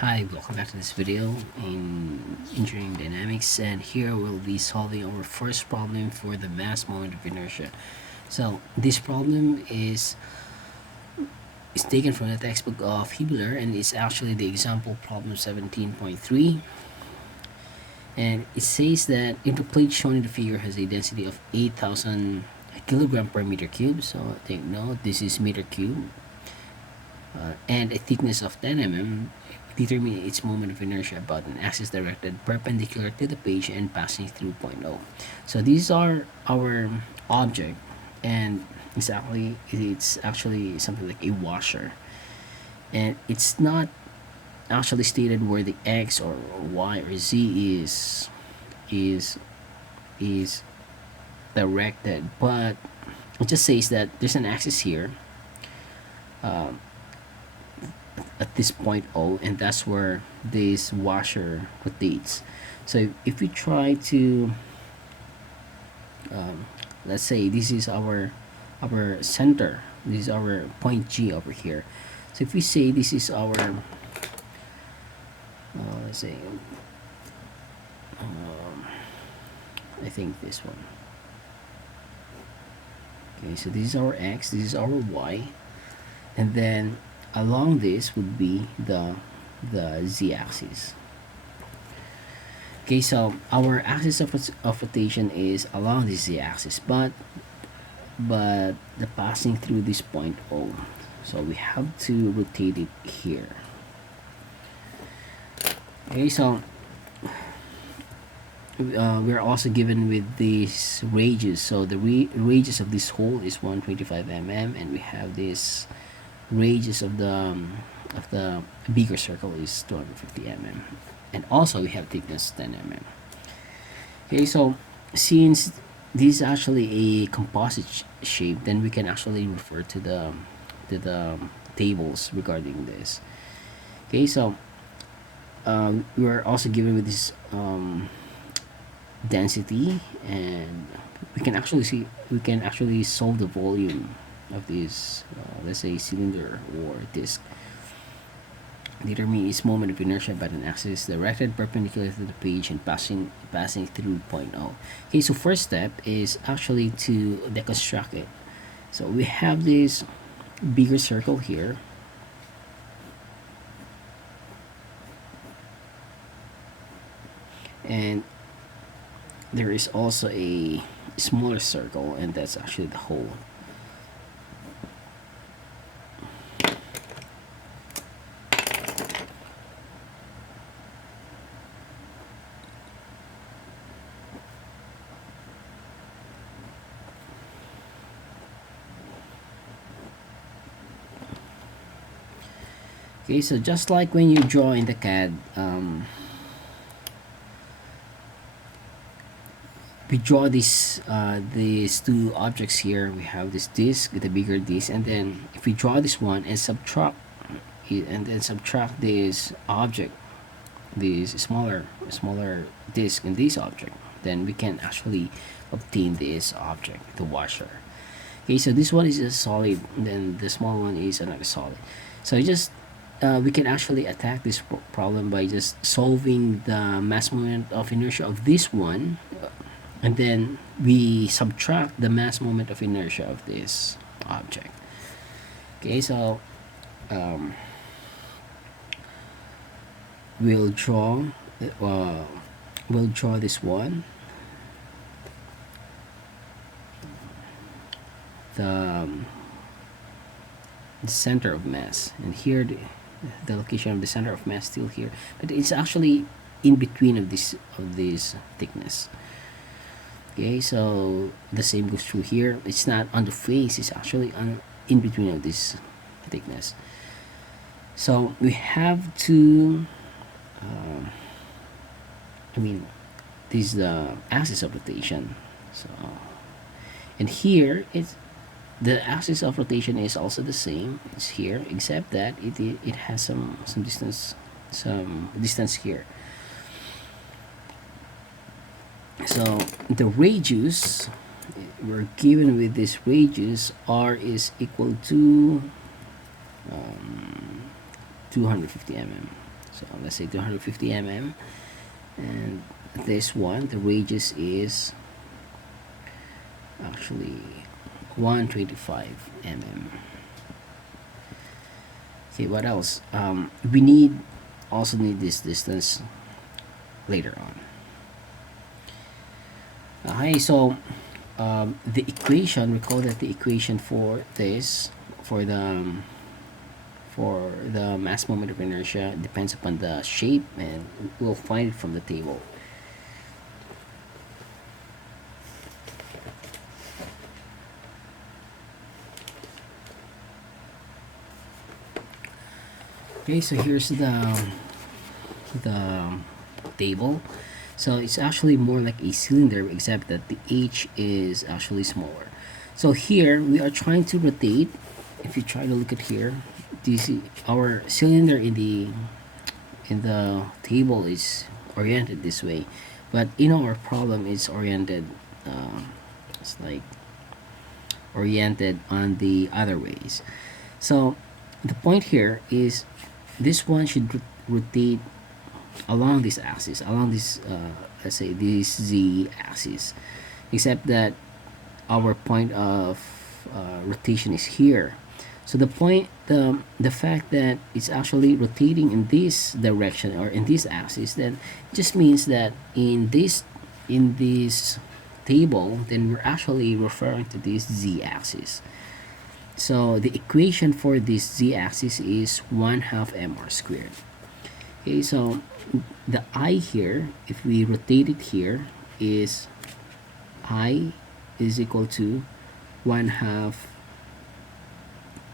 Hi, welcome back to this video in engineering dynamics, and here we'll be solving our first problem for the mass moment of inertia. So this problem is taken from the textbook of Hibbeler, and it's actually the example problem 17.3, and it says that if the plate shown in the figure has a density of 8,000 kilogram per meter cube, so take note this is meter cube, and a thickness of 10 mm, determine its moment of inertia about an axis directed perpendicular to the page and passing through point O. So these are our object, and it's actually something like a washer, and it's not actually stated where the X or Y or Z is is directed, but it just says that there's an axis here at this point O, and that's where this washer rotates. So if we try to let's say this is our center, this is our point G over here. So if we say this is our let's say I think this one. Okay, so this is our X, this is our Y, and then along this would be the z-axis. Okay, so our axis of rotation is along the z-axis, but the passing through this point O, so we have to rotate it here. Okay, so we're also given with these radius. So the radius of this hole is 125 mm, and we have this radius of the bigger circle is 250 mm, and also we have thickness 10 mm. Okay, so since this is actually a composite shape, then we can actually refer to the tables regarding this. Okay, so we're also given with this density, and we can actually solve the volume of this let's say cylinder or disc. Determine its moment of inertia about an axis directed perpendicular to the page and passing through point O. Okay, so first step is actually to deconstruct it. So we have this bigger circle here, and there is also a smaller circle, and that's actually the hole. Okay, so just like when you draw in the CAD, we draw these two objects here. We have this disc with a bigger disc, and then if we draw this one and subtract it, and then subtract this object, this smaller disc in this object, then we can actually obtain this object, the washer. Okay, so this one is a solid, then the small one is another solid. So just we can actually attack this problem by just solving the mass moment of inertia of this one, and then we subtract the mass moment of inertia of this object. Okay, so we'll draw this one, the center of mass, and here the location of the center of mass still here, but it's actually in between of this thickness. Okay, so the same goes through here. It's not on the face, it's actually in between of this thickness. So we have to this is the axis of rotation. So and here it's the axis of rotation is also the same. It's here, except that it has some distance here. So the radius, we're given with this radius, R is equal to 250 mm. So let's say 250 mm, and this one, the radius is actually 125 mm. Okay, what else? We also need this distance later on. Okay, so the equation, recall that the equation for this, for the mass moment of inertia, depends upon the shape, and we'll find it from the table. Okay, so here's the table. So it's actually more like a cylinder, except that the h is actually smaller. So here we are trying to rotate. If you try to look at here, do you see our cylinder in the table is oriented this way, but in our problem it's oriented, it's like oriented on the other ways. So the point here is this one should rotate along this axis, along this, let's say this z axis, except that our point of rotation is here. So the fact that it's actually rotating in this direction or in this axis, then just means that in this table, then we're actually referring to this z-axis. So the equation for this z-axis is 1/2 mr squared. Okay, so the I here, if we rotate it here, is I is equal to 1/2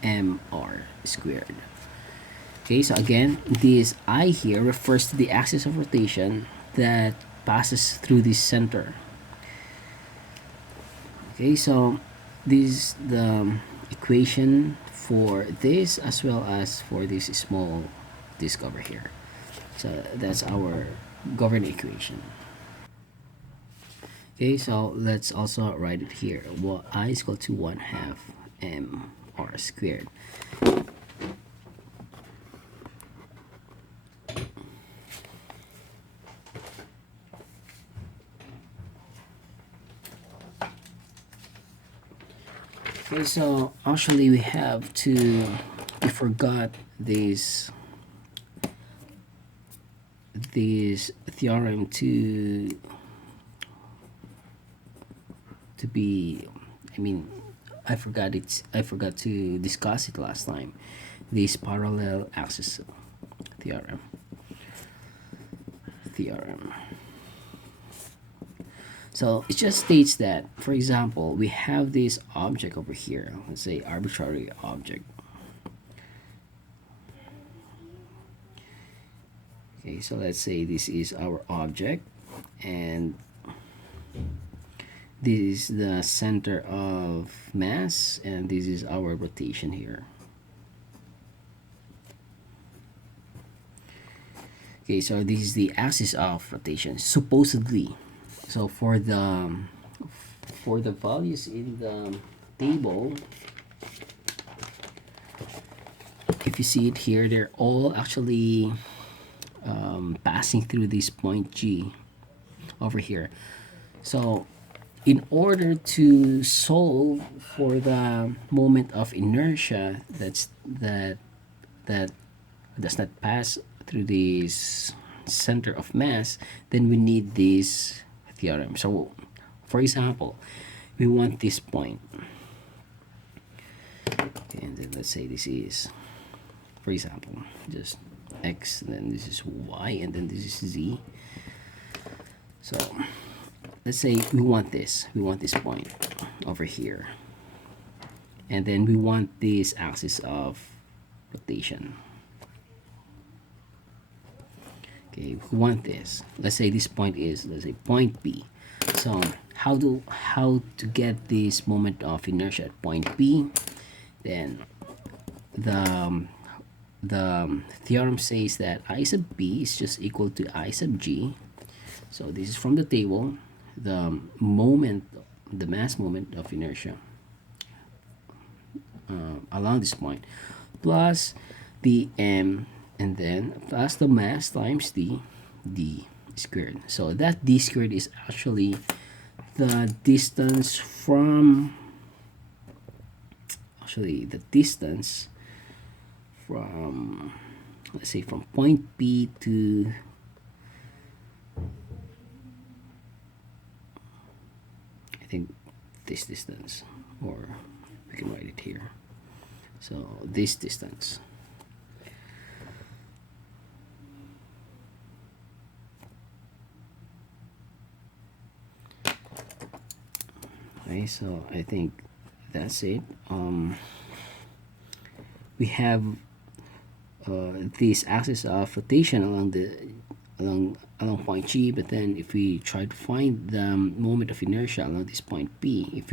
mr squared. Okay, so again, this I here refers to the axis of rotation that passes through the center. Okay, so this is the equation for this as well as for this small disk over here. So that's our governing equation. Okay, so let's also write it here. Well, I is equal to 1/2 mr squared. Okay, so actually we forgot this theorem to be, I mean, I forgot to discuss it last time. This parallel axis theorem. So it just states that, for example, we have this object over here, let's say arbitrary object. Okay, so let's say this is our object, and this is the center of mass, and this is our rotation here. Okay, so this is the axis of rotation, supposedly. So for the values in the table, if you see it here, they're all actually passing through this point G over here. So in order to solve for the moment of inertia that does not pass through this center of mass, then we need this theorem. So for example, we want this point, okay, and then let's say this is, for example, just x, and then this is y, and then this is z. So let's say we want this point over here, and then we want this axis of rotation. Okay, we want this. Let's say this point is, let's say, point B. So how to get this moment of inertia at point B? Then the theorem says that I sub B is just equal to I sub G. So this is from the table, the mass moment of inertia along this point, plus the m and then plus the mass times the d squared. So that d squared is actually the distance from, actually the distance from, let's say from point P to, I think this distance, or we can write it here. So this distance. Okay, so I think that's it. We have this axis of rotation along the along point G, but then if we try to find the moment of inertia along this point P,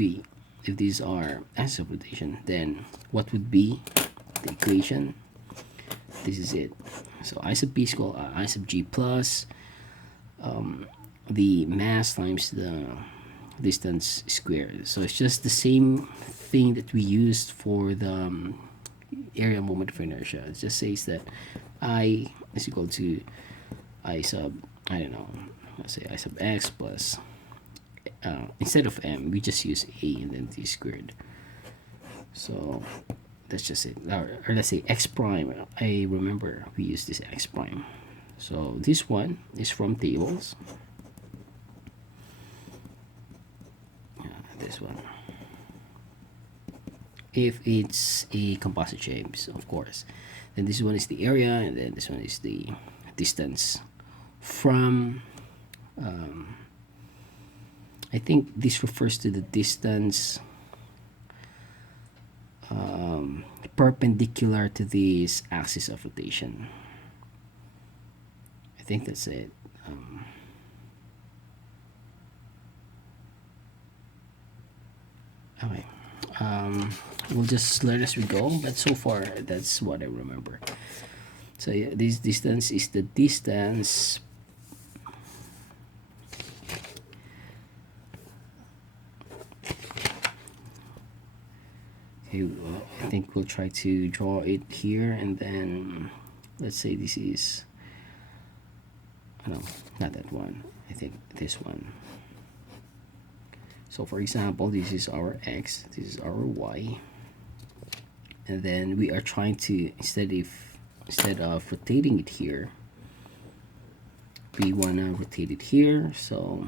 if these are axis of rotation, then what would be the equation? This is it. So I sub P is equal I sub G plus the mass times the distance squared. So it's just the same thing that we used for the area moment of inertia. It just says that I is equal to I sub, I don't know, let's say I sub x plus, instead of m, we just use a and then t squared. So that's just it. Or let's say x prime. I remember we use this x prime. So this one is from tables. This one. If it's a composite shape, so of course. Then this one is the area, and then this one is the distance from, I think this refers to the distance perpendicular to this axis of rotation. I think that's it. Okay. We'll just learn as we go, but so far that's what I remember. So yeah, this distance is the distance okay, well, I think we'll try to draw it here, and then let's say this is, no, not that one, I think this one. So for example, this is our x, this is our y, and then we are trying to, instead of rotating it here, we want to rotate it here. So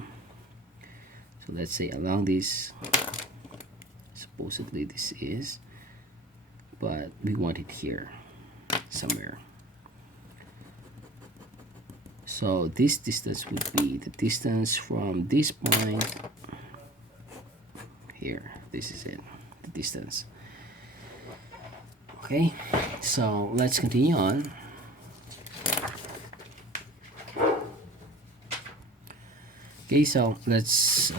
let's say along this, supposedly this is, but we want it here somewhere. So this distance would be the distance from this point here. This is it, the distance. Okay, so let's continue on. Okay, so let's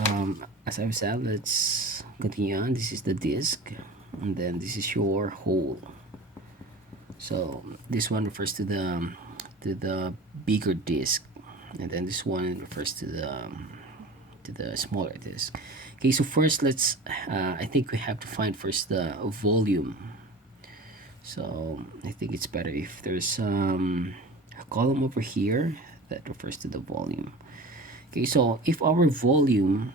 as I've said, let's continue on. This is the disk, and then this is your hole. So this one refers to the bigger disk, and then this one refers to the smaller disk. Okay, so first let's I think we have to find first the volume. So I think it's better if there's a column over here that refers to the volume. Okay, so if our volume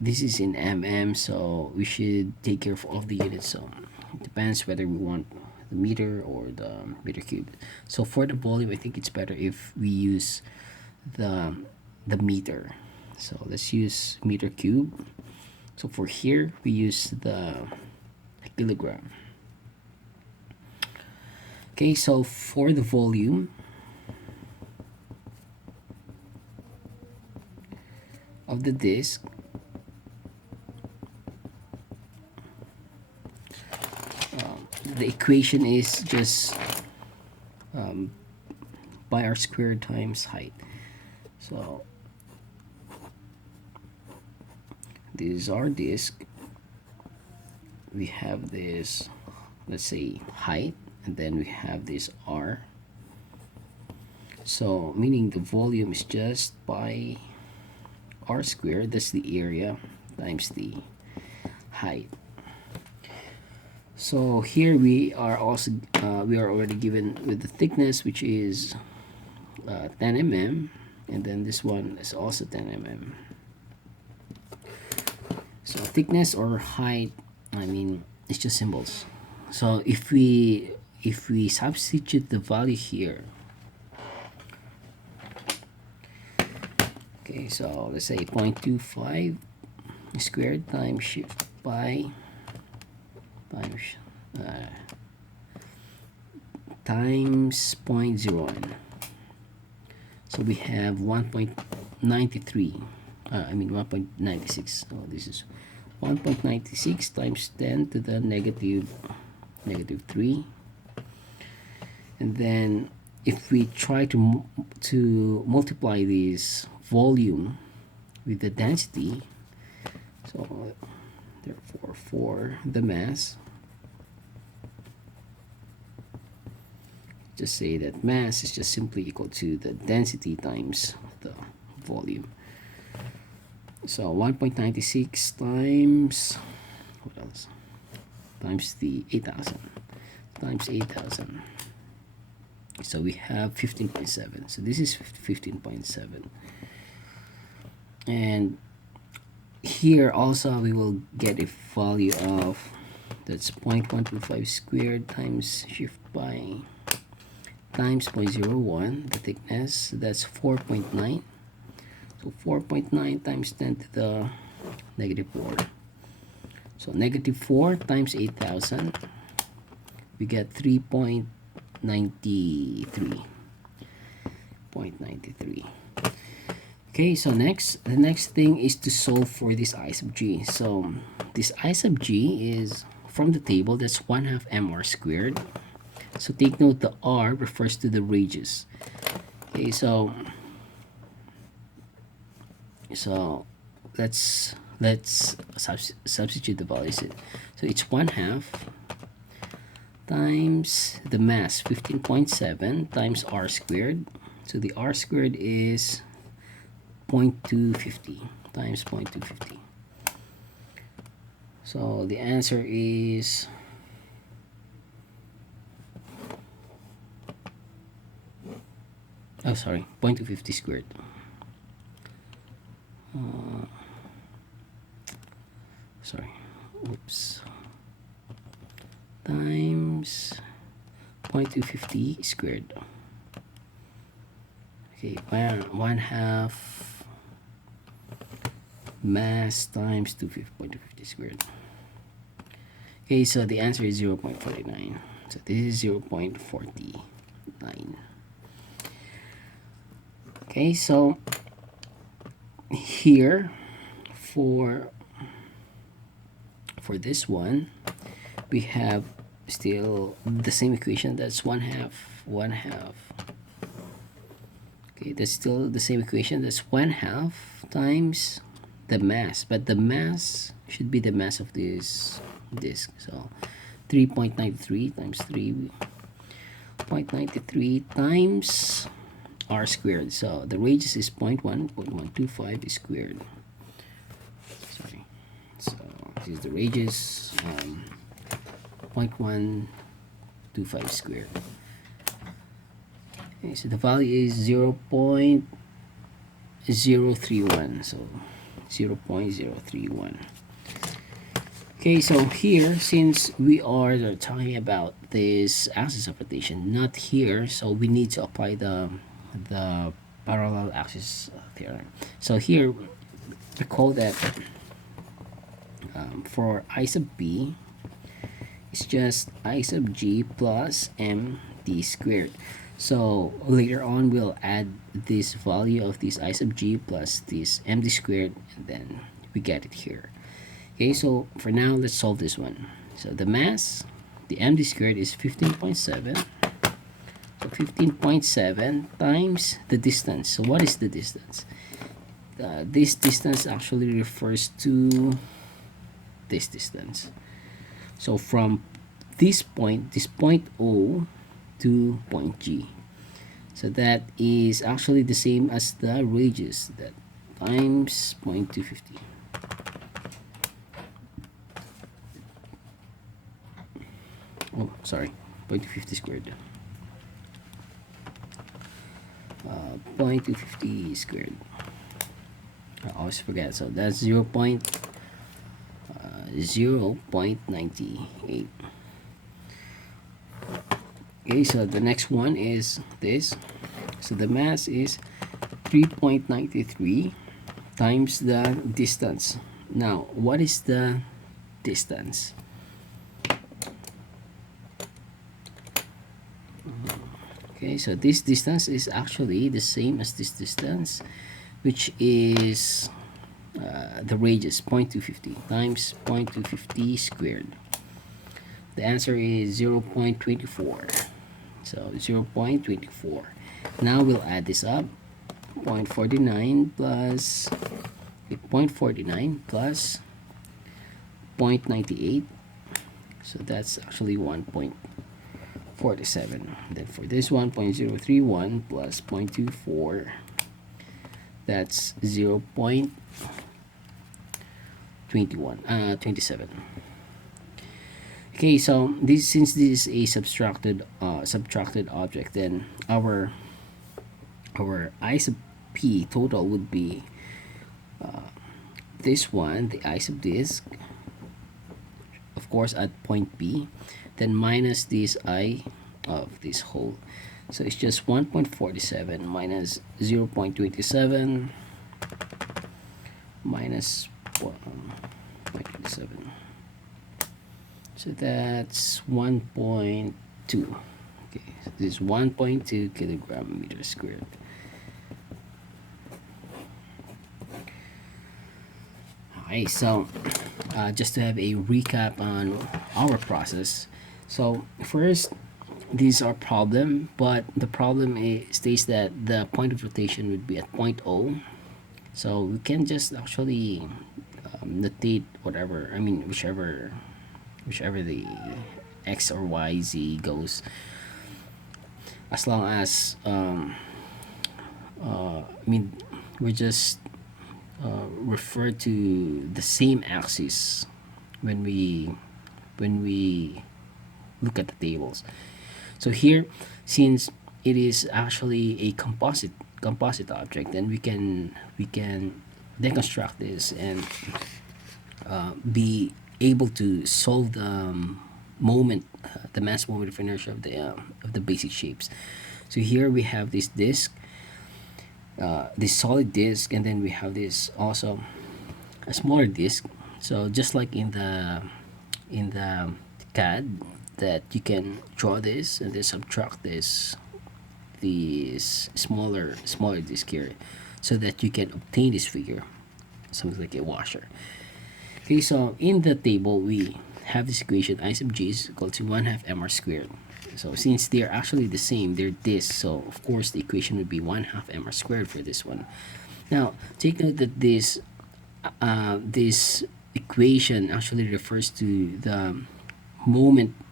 this is in mm, so we should take care of all of the units. So it depends whether we want the meter or the meter cube. So for the volume, I think it's better if we use the meter. So let's use meter cube. So for here, we use the kilogram. Okay, so for the volume of the disk, the equation is just pi r squared times height. So this is our disk. We have this, let's say, height, and then we have this r. So meaning the volume is just pi r squared, that's the area, times the height. So here we are also we are already given with the thickness, which is 10 mm, and then this one is also 10 mm. So thickness or height, I mean, it's just symbols. So if we substitute the value here, okay, so let's say 0.25 squared times shift by times 0.01. So we have 1.93. I mean 1.96. So this is 1.96 times 10 to the negative 3. And then if we try to multiply this volume with the density, so therefore for the mass, just say that mass is just simply equal to the density times the volume. So 1.96 times, what else, times the 8,000 times 8,000. So we have 15.7. So this is 15.7. And here also we will get a value of, that's 0.125 squared times shift by times 0.01, the thickness, that's 4.9. So 4.9 times 10 to the negative 4. So negative 4 times 8,000, we get 3.93. Okay, so the next thing is to solve for this I sub g. So this I sub g is from the table, that's 1/2 mr squared. So take note, the r refers to the radius. Okay, so let's substitute the values. So it's 1/2 times the mass, 15.7, times r squared. So the r squared is 0.250 times 0.250. So the answer is 0.250 squared. Times 0.250 squared. Okay, 1/2 mass times 0.250 squared. Okay, so the answer is 0.49. So this is 0.49. Okay, so here for this one, we have still the same equation, that's 1/2. Okay, that's still the same equation, that's 1/2 times the mass, but the mass should be the mass of this disk. So 3.93 times 3.93 times r squared. So the radius is 0.125 squared. Sorry. So this is the radius, 0.125 squared. Okay, so the value is 0.031. So 0.031. Okay, so here, since we are talking about this axis of rotation, not here, so we need to apply the parallel axis theorem. So here, recall that for I sub b, it's just I sub g plus md squared. So later on, we'll add this value of this I sub g plus this md squared, and then we get it here. Okay, so for now, let's solve this one. So the mass, the md squared is 15.7. So 15.7 times the distance. So what is the distance? This distance actually refers to this distance. So from this point O to point G. So that is actually the same as the radius, that times 0.250. oh sorry, 0.250 squared. 0.250 squared. I always forget. So that's 0.98. Okay, so the next one is this. So the mass is 3.93 times the distance. Now, what is the distance? Okay, so this distance is actually the same as this distance, which is the radius 0.250 times 0.250 squared. The answer is 0.24. So 0.24. Now we'll add this up. 0.49 plus 0.49 plus 0.98. So that's actually 1.47. Then for this one, 0.031 plus 0.24. That's 0.27. Okay, so this, since this is a subtracted object, then our I sub p total would be this one, the I sub disk, of course at point B, then minus this I of this whole. So it's just 1.47 minus 0.27 minus 0.27. So that's 1.2. Okay, so this is 1.2 kilogram meter squared. Okay, so just to have a recap on our process. So first, these are problem, but the problem states that the point of rotation would be at point O. So we can just actually notate whatever, I mean whichever the x or y z goes, as long as I mean we just refer to the same axis when we look at the tables. So here, since it is actually a composite object, then we can deconstruct this and be able to solve the the mass moment of inertia of the basic shapes. So here we have this disk, this solid disk, and then we have this also a smaller disk. So just like in the CAD, that you can draw this and then subtract this smaller disk here, so that you can obtain this figure, something like a washer. Okay, so in the table we have this equation: I sub g is equal to 1/2 mr squared. So since they're actually the same, they're disks, so of course the equation would be 1/2 mr squared for this one. Now take note that this equation actually refers to the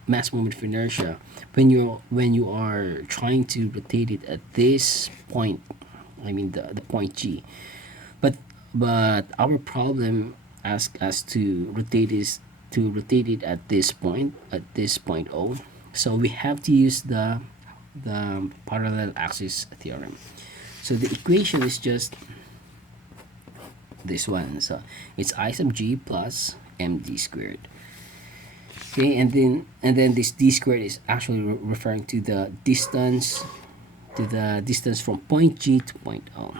mass moment of inertia when you are trying to rotate it at this point. I mean the point G, but our problem asks us to rotate it at this point O. So we have to use the parallel axis theorem. So the equation is just this one. So it's I sub g plus md squared. Okay, and then this d squared is actually referring to the distance from point G to point O.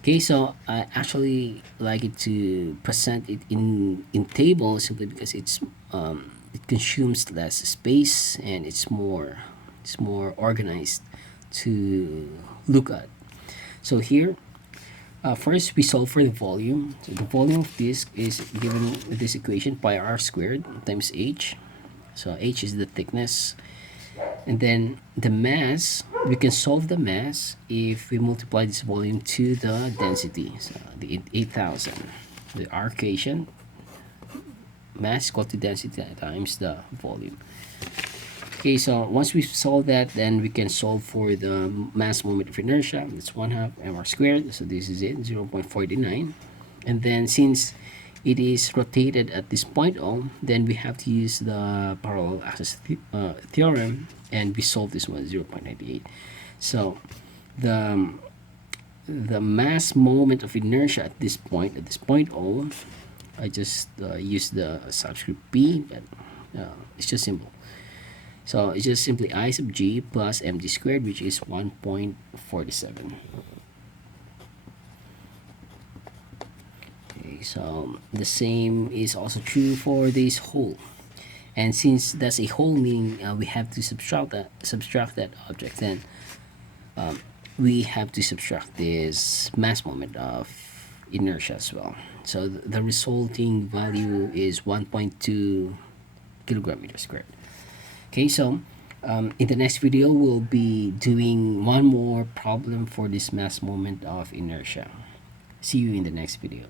Okay, so I actually like it to present it in table, simply because it consumes less space and it's more organized to look at. So here, first we solve for the volume. So the volume of disk is given with this equation: pi r squared times h. So h is the thickness, and then the mass, we can solve the mass if we multiply this volume to the density. So the 8,000, the R equation, mass equal to density times the volume. Okay, so once we solve that, then we can solve for the mass moment of inertia. It's 1/2 mr squared, so this is it, 0.49. And then since it is rotated at this point O, then we have to use the parallel axis theorem, and we solve this one 0.98. So the the mass moment of inertia at this point O, I just use the subscript p, but it's just simple. So it's just simply I sub g plus mg squared, which is 1.47. Okay, so the same is also true for this hole. And since that's a hole, meaning we have to subtract that object, then we have to subtract this mass moment of inertia as well. So the resulting value is 1.2 kilogram meter squared. Okay, so in the next video, we'll be doing one more problem for this mass moment of inertia. See you in the next video.